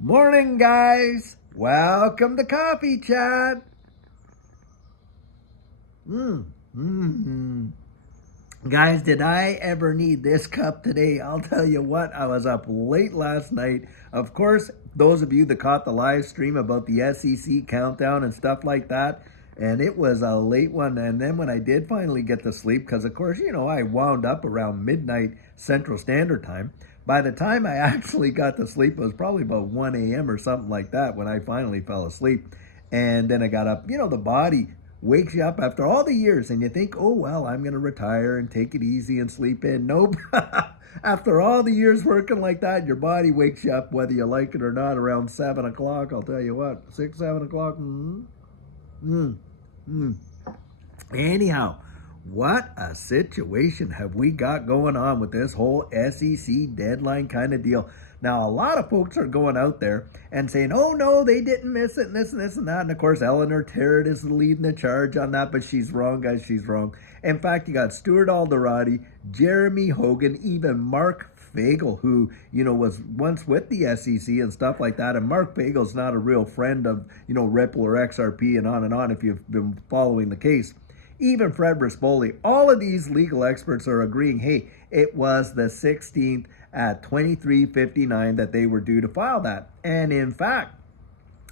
Morning, guys. Welcome to Coffee Chat. Mm, mm. Guys, did I ever need this cup today? I'll tell you what, I was up late last night. Of course, those of you that caught the live stream about the SEC countdown and stuff like that, and it was a late one. And then when I did finally get to sleep, because of course, I wound up around midnight Central Standard Time. By the time I actually got to sleep, it was probably about 1 a.m. or something like that when I finally fell asleep. And then I got up. The body wakes you up after all the years, and you think, oh, well, I'm going to retire and take it easy and sleep in. Nope. After all the years working like that, your body wakes you up, whether you like it or not, around 7 o'clock. I'll tell you what, 6, 7 o'clock. Mm. Anyhow, what a situation have we got going on with this whole SEC deadline kind of deal. Now, a lot of folks are going out there and saying, oh, no, they didn't miss it, and this and that. And, of course, Eleanor Terrett is leading the charge on that, but she's wrong, guys. She's wrong. In fact, you got Stuart Alderati, Jeremy Hogan, even Mark Fagel, who, was once with the SEC and stuff like that. And Mark Fagel's not a real friend of, Ripple or XRP and on if you've been following the case. Even Fred Rispoli, all of these legal experts are agreeing, hey, it was the 16th at 23:59 that they were due to file that. And in fact,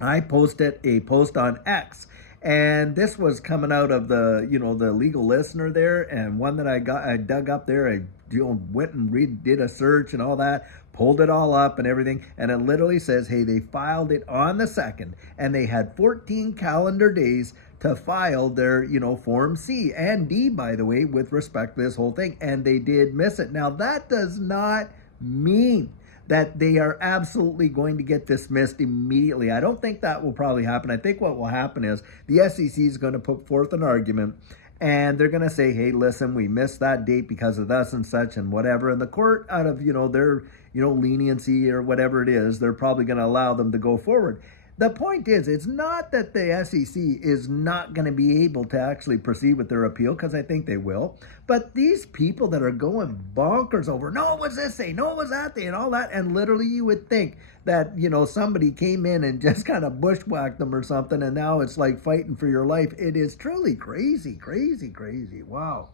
I posted a post on X, and this was coming out of the legal listener there, and one that I dug up there. I went and did a search and all that, pulled it all up and everything, and it literally says, hey, they filed it on the 2nd, and they had 14 calendar days to file their, Form C and D, by the way, with respect to this whole thing, and they did miss it. Now, that does not mean that they are absolutely going to get dismissed immediately. I don't think that will probably happen. I think what will happen is the SEC is going to put forth an argument, and they're going to say, hey, listen, we missed that date because of thus and such and whatever. And the court, out of, their, leniency or whatever it is, they're probably going to allow them to go forward. The point is, it's not that the SEC is not going to be able to actually proceed with their appeal, because I think they will. But these people that are going bonkers over, no, it was this day, no, it was that day, and all that, and literally you would think that, somebody came in and just kind of bushwhacked them or something, and now it's like fighting for your life. It is truly crazy, crazy, crazy. Wow.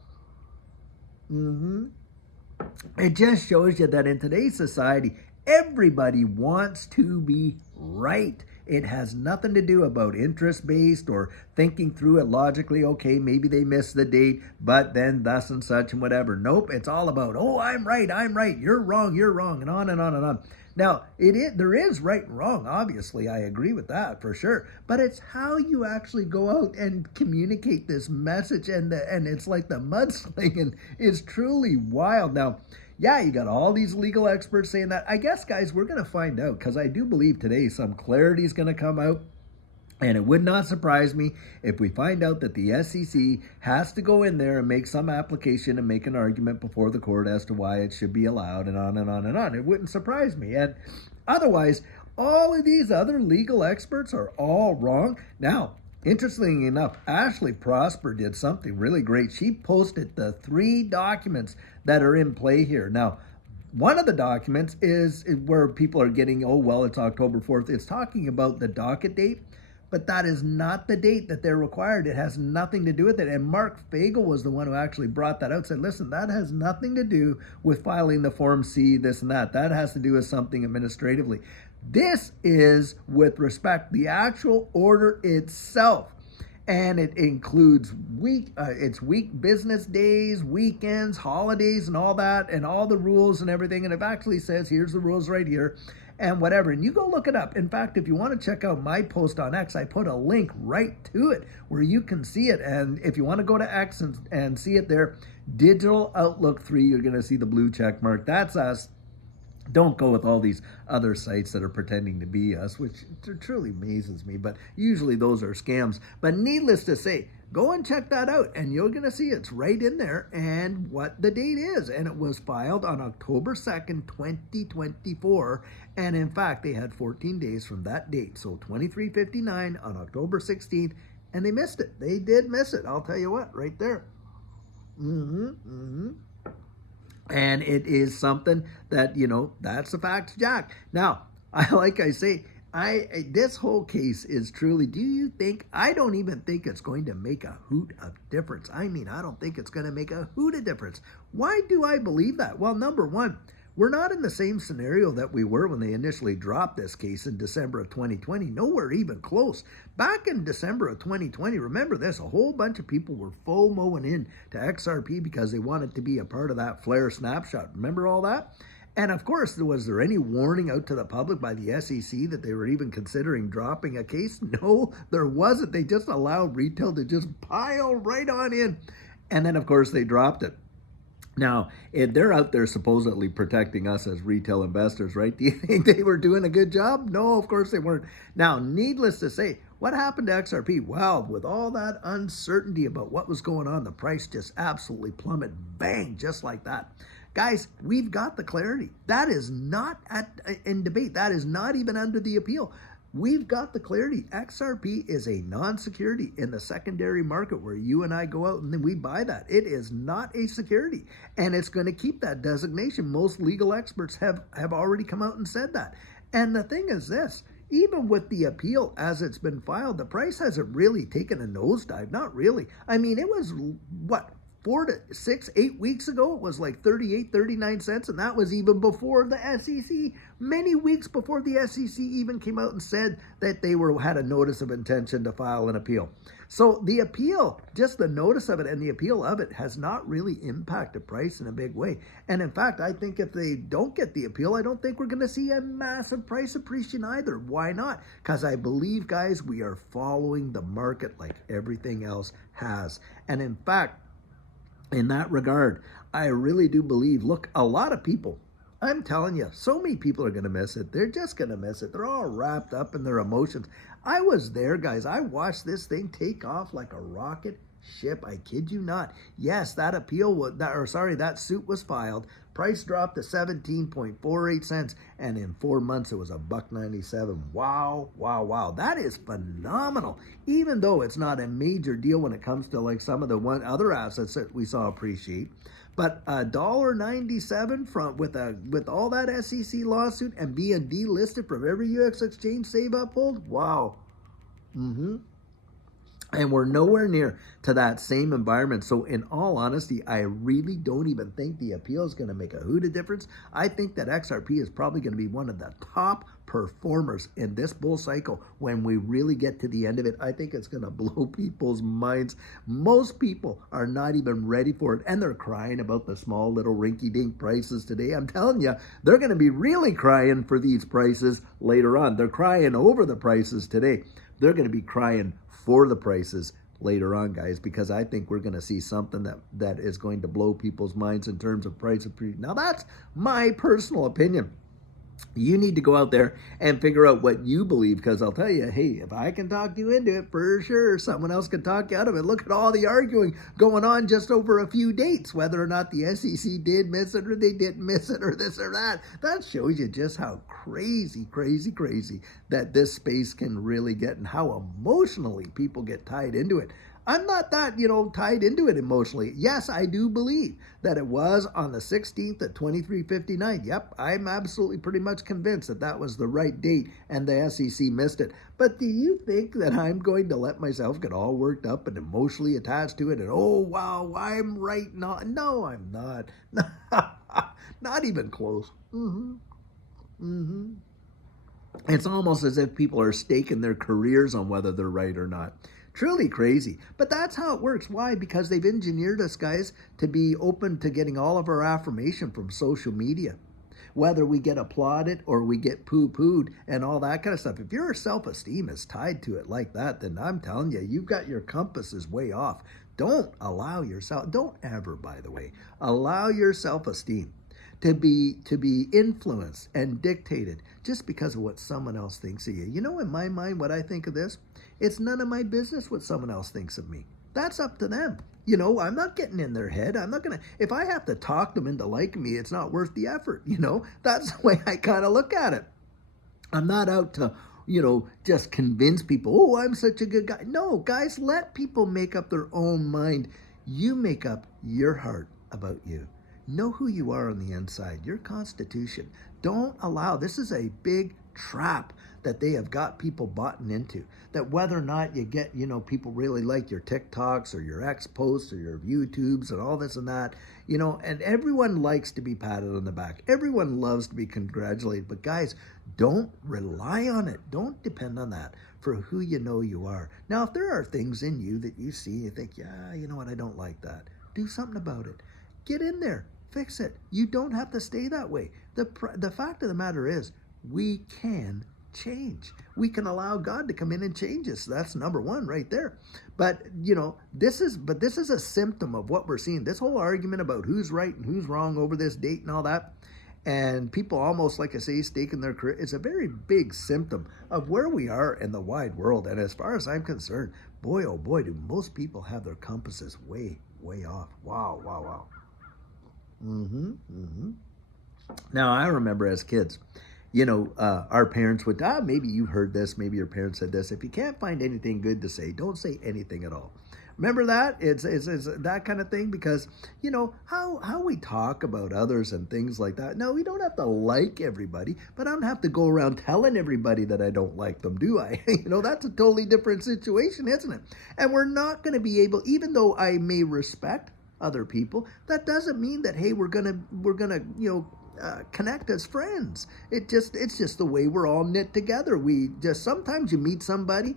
It just shows you that in today's society, everybody wants to be right. It has nothing to do about interest-based or thinking through it logically. Okay, maybe they missed the date, but then thus and such and whatever. Nope, it's all about, oh, I'm right, you're wrong, and on and on and on. Now, there is right and wrong, obviously. I agree with that for sure. But it's how you actually go out and communicate this message, and it's like the mudslinging is truly wild. Now, yeah, you got all these legal experts saying that. I guess, guys, we're going to find out, because I do believe today some clarity is going to come out. And it would not surprise me if we find out that the SEC has to go in there and make some application and make an argument before the court as to why it should be allowed, and on and on and on. It wouldn't surprise me. And otherwise, all of these other legal experts are all wrong. Now, interestingly enough, Ashley Prosper did something really great. She posted the 3 documents that are in play here. Now, one of the documents is where people are getting, oh, well, it's October 4th. It's talking about the docket date, but that is not the date that they're required. It has nothing to do with it. And Mark Fagel was the one who actually brought that out, said, listen, that has nothing to do with filing the Form C, this and that. That has to do with something administratively. This is with respect the actual order itself. And it includes week business days, weekends, holidays, and all that, and all the rules and everything. And it actually says, here's the rules right here, and whatever. And you go look it up. In fact, if you want to check out my post on X, I put a link right to it where you can see it. And if you want to go to X and see it there, Digital Outlook 3, you're going to see the blue check mark. That's us. Don't go with all these other sites that are pretending to be us, which truly amazes me. But usually those are scams. But needless to say, go and check that out, and you're going to see it's right in there and what the date is. And it was filed on October 2nd, 2024. And in fact, they had 14 days from that date. So 23:59 on October 16th, and they missed it. They did miss it. I'll tell you what, right there. And it is something that, that's a fact, Jack. Now, Like I say, this whole case is truly, do you think, I don't even think it's going to make a hoot of difference. I mean, I don't think it's going to make a hoot of difference. Why do I believe that? Well, number one, we're not in the same scenario that we were when they initially dropped this case in December of 2020. Nowhere even close. Back in December of 2020, remember this, a whole bunch of people were FOMOing in to XRP because they wanted to be a part of that flare snapshot. Remember all that? And of course, was there any warning out to the public by the SEC that they were even considering dropping a case? No, there wasn't. They just allowed retail to just pile right on in. And then, of course, they dropped it. Now, if they're out there supposedly protecting us as retail investors, right? Do you think they were doing a good job? No, of course they weren't. Now, needless to say, what happened to XRP? Well, with all that uncertainty about what was going on, the price just absolutely plummeted. Bang, just like that. Guys, we've got the clarity. That is not in debate. That is not even under the appeal. We've got the clarity. XRP is a non-security in the secondary market where you and I go out and then we buy that. It is not a security, and it's going to keep that designation. Most legal experts have already come out and said that. And the thing is this, even with the appeal as it's been filed, the price hasn't really taken a nosedive. Not really. I mean, it was, what, 4 to 6, 8 weeks ago, it was like 38, 39 cents, and that was even before the SEC, many weeks before the SEC even came out and said that they had a notice of intention to file an appeal. So the appeal, just the notice of it and the appeal of it has not really impacted price in a big way. And in fact, I think if they don't get the appeal, I don't think we're going to see a massive price appreciation either. Why not? Because I believe, guys, we are following the market like everything else has. And in fact, in that regard, I really do believe, look, a lot of people, I'm telling you, so many people are going to miss it. They're just going to miss it. They're all wrapped up in their emotions. I was there, guys. I watched this thing take off like a rocket ship. I kid you not. Yes, that appeal was, that suit was filed. Price dropped to 17.48 cents, and in 4 months it was $1.97. Wow, wow, wow. That is phenomenal. Even though it's not a major deal when it comes to like some of the other assets that we saw appreciate. But $1.97 from with all that SEC lawsuit and being delisted from every U.S. exchange save uphold, wow. And we're nowhere near to that same environment. So in all honesty, I really don't even think the appeal is going to make a hoot of difference. I think that XRP is probably going to be one of the top performers in this bull cycle when we really get to the end of it. I think it's going to blow people's minds. Most people are not even ready for it, and they're crying about the small little rinky-dink prices today. I'm telling you, they're going to be really crying for these prices later on. They're crying over the prices today. They're going to be crying for the prices later on, guys, because I think we're going to see something that is going to blow people's minds in terms of price appreciation. Now, that's my personal opinion. You need to go out there and figure out what you believe, because I'll tell you, hey, if I can talk you into it, for sure, someone else can talk you out of it. Look at all the arguing going on just over a few dates, whether or not the SEC did miss it or they didn't miss it or this or that. That shows you just how crazy that this space can really get and how emotionally people get tied into it. I'm not that, tied into it emotionally. Yes, I do believe that it was on the 16th at 23:59. Yep, I'm absolutely pretty much convinced that that was the right date and the SEC missed it. But do you think that I'm going to let myself get all worked up and emotionally attached to it and, oh, wow, I'm right? No, I'm not. Not even close. It's almost as if people are staking their careers on whether they're right or not. Truly crazy. But that's how it works. Why? Because they've engineered us, guys, to be open to getting all of our affirmation from social media. Whether we get applauded or we get poo-pooed and all that kind of stuff. If your self-esteem is tied to it like that, then I'm telling you, you've got your compasses way off. Don't ever, by the way, allow your self-esteem to be influenced and dictated just because of what someone else thinks of you. You know, in my mind, what I think of this, it's none of my business what someone else thinks of me. That's up to them. I'm not getting in their head. I'm not going to, if I have to talk them into liking me, it's not worth the effort. That's the way I kind of look at it. I'm not out to, just convince people, oh, I'm such a good guy. No, guys, let people make up their own mind. You make up your heart about you. Know who you are on the inside, your constitution. Don't allow, this is a big trap that they have got people bought into. That whether or not you get, people really like your TikToks or your X posts or your YouTubes and all this and that, and everyone likes to be patted on the back. Everyone loves to be congratulated. But guys, don't rely on it. Don't depend on that for who you are. Now, if there are things in you that you see, you think, yeah, you know what, I don't like that. Do something about it. Get in there. Fix it. You don't have to stay that way. The fact of the matter is, we can change. We can allow God to come in and change us. That's number one right there. But this is a symptom of what we're seeing. This whole argument about who's right and who's wrong over this date and all that, and people almost, like I say, staking their career, is a very big symptom of where we are in the wide world. And as far as I'm concerned, boy, oh boy, do most people have their compasses way, way off. Wow, wow, wow. Now, I remember as kids, our parents would, maybe you heard this, maybe your parents said this, if you can't find anything good to say, don't say anything at all. Remember that? It's that kind of thing, because, how we talk about others and things like that. No, we don't have to like everybody, but I don't have to go around telling everybody that I don't like them, do I? That's a totally different situation, isn't it? And we're not going to be able, even though I may respect other people, that doesn't mean that, hey, we're gonna connect as friends. It's just the way we're all knit together. We just, sometimes you meet somebody,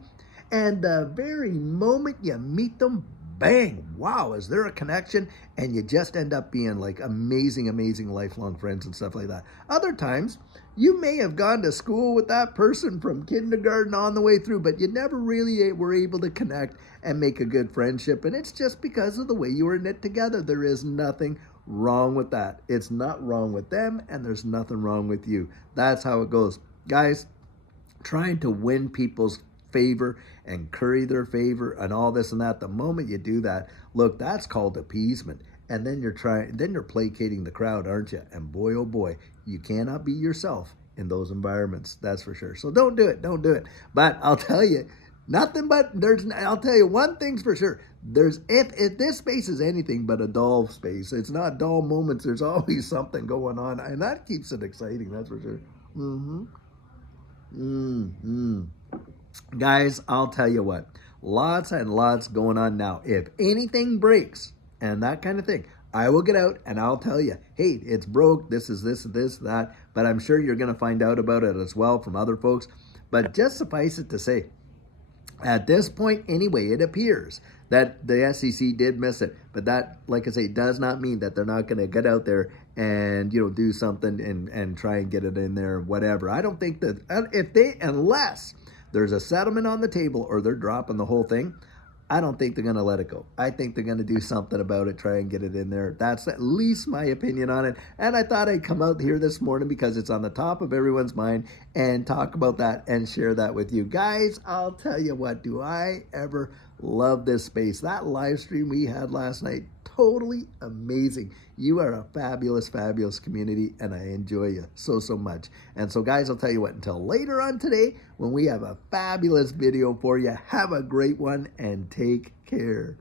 and the very moment you meet them, bang, wow, is there a connection? And you just end up being like amazing, amazing lifelong friends and stuff like that. Other times, you may have gone to school with that person from kindergarten on the way through, but you never really were able to connect and make a good friendship. And it's just because of the way you were knit together. There is nothing wrong with that. It's not wrong with them, and there's nothing wrong with you. That's how it goes. Guys, trying to win people's favor and curry their favor and all this and that, the moment you do that, look, that's called appeasement. And then you're placating the crowd, aren't you? And boy, oh boy, you cannot be yourself in those environments. That's for sure. So don't do it. But I'll tell you, I'll tell you one thing's for sure. If this space is anything but a dull space, it's not dull moments. There's always something going on, and that keeps it exciting. That's for sure. Guys, I'll tell you what, lots and lots going on now. If anything breaks and that kind of thing, I will get out and I'll tell you, hey, it's broke, this is this, that, but I'm sure you're going to find out about it as well from other folks. But just suffice it to say, at this point anyway, it appears that the SEC did miss it. But that, like I say, does not mean that they're not going to get out there and, do something and try and get it in there, whatever. I don't think that, unless there's a settlement on the table or they're dropping the whole thing, I don't think they're going to let it go. I think they're going to do something about it, try and get it in there. That's at least my opinion on it. And I thought I'd come out here this morning because it's on the top of everyone's mind and talk about that and share that with you. Guys, I'll tell you what, do I ever love this space. That live stream we had last night, totally amazing. You are a fabulous, fabulous community, and I enjoy you so, so much. And so, guys, I'll tell you what, until later on today, when we have a fabulous video for you, have a great one and take care.